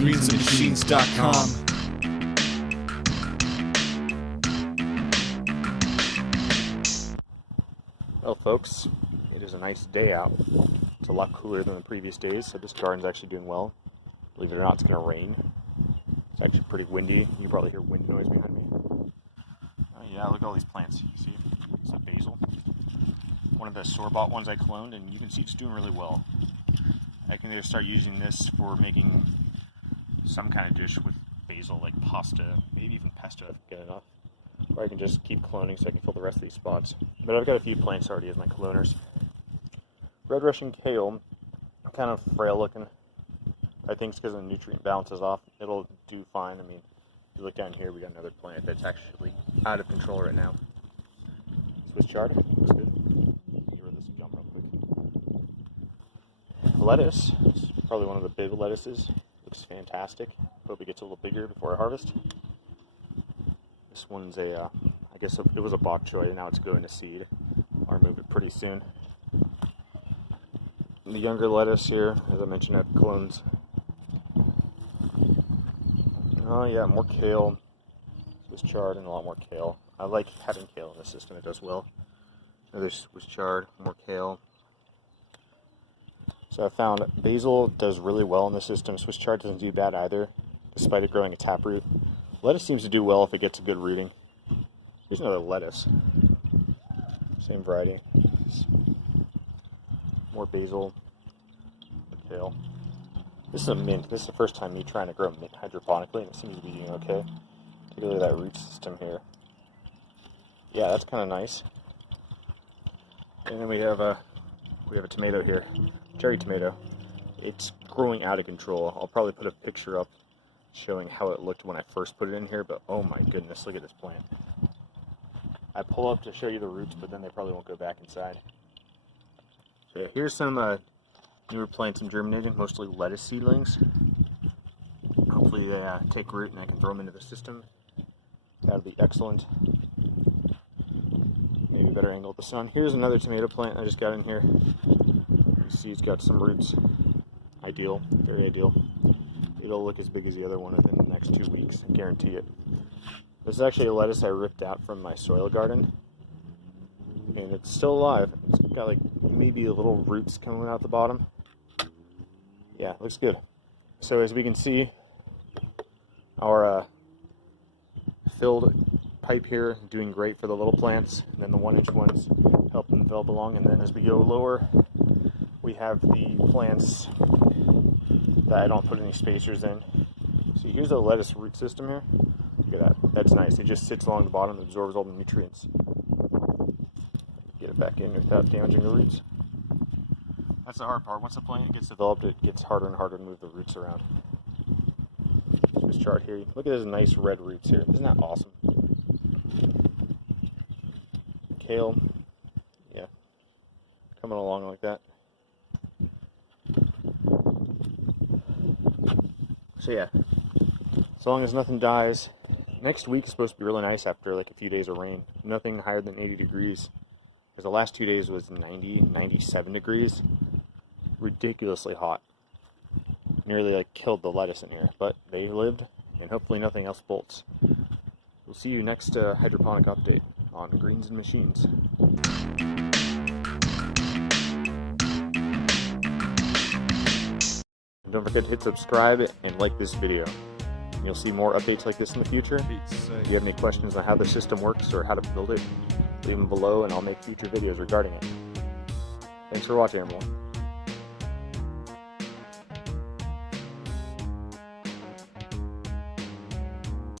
greensandmachines.com. Well folks, it is a nice day out. It's a lot cooler than the previous days, so this garden's actually doing well. Believe it or not, it's going to rain. It's actually pretty windy. You can probably hear wind noise behind me. Oh yeah, look at all these plants. You see? It's a basil. One of the store-bought ones I cloned, and you can see it's doing really well. I can either start using this for making some kind of dish with basil, like pasta, maybe even pesto if I get enough. Or I can just keep cloning so I can fill the rest of these spots. But I've got a few plants already as my cloners. Red Russian Kale, kind of frail looking. I think it's because the nutrient balance is off. It'll do fine. I mean, if you look down here, we got another plant that's actually out of control right now. Swiss chard, looks good. Get rid of this and jump real quick. Lettuce, it's probably one of the big lettuces. Looks fantastic. Hope it gets a little bigger before I harvest. This one's I guess it was a Bok Choy, and now it's going to seed. I'll remove it pretty soon. The younger lettuce here, as I mentioned, I have clones. Oh yeah, more kale. Swiss chard and a lot more kale. I like having kale in the system, it does well. Another Swiss chard, more kale. So I found basil does really well in the system. Swiss chard doesn't do bad either, despite it growing a taproot. Lettuce seems to do well if it gets a good rooting. Here's another lettuce. Same variety. More basil. Kale. This is a mint. This is the first time me trying to grow mint hydroponically, and it seems to be doing okay. Take a look at that root system here. Yeah, that's kind of nice. And then we have a tomato here, cherry tomato. It's growing out of control. I'll probably put a picture up showing how it looked when I first put it in here, but oh my goodness, look at this plant. I pull up to show you the roots, but then they probably won't go back inside. So yeah, here's some newer plants I'm germinating, mostly lettuce seedlings. Hopefully they take root and I can throw them into the system. That would be excellent. Maybe a better angle of the sun. Here's another tomato plant I just got in here. You see it's got some roots. Ideal, very ideal. It'll look as big as the other one within the next 2 weeks, I guarantee it. This is actually a lettuce I ripped out from my soil garden, and it's still alive. It's got like maybe a little roots coming out the bottom. Yeah, it looks good. So as we can see, our filled pipe here doing great for the little plants, and then the 1-inch ones help them develop along. And then as we go lower, we have the plants that I don't put any spacers in. So here's the lettuce root system here. Look at that. That's nice. It just sits along the bottom and absorbs all the nutrients. Get it back in without damaging the roots. That's the hard part. Once the plant gets developed, it gets harder and harder to move the roots around. This chart here. Look at those nice red roots here. Isn't that awesome? Kale. Yeah. Coming along like that. So yeah, as long as nothing dies. Next week is supposed to be really nice after like a few days of rain. Nothing higher than 80 degrees. Because the last 2 days was 90, 97 degrees. Ridiculously hot. Nearly like killed the lettuce in here. But they lived, and hopefully nothing else bolts. We'll see you next hydroponic update on Greens and Machines. Don't forget to hit subscribe and like this video. And you'll see more updates like this in the future. If you have any questions on how the system works or how to build it, leave them below and I'll make future videos regarding it. Thanks for watching, everyone.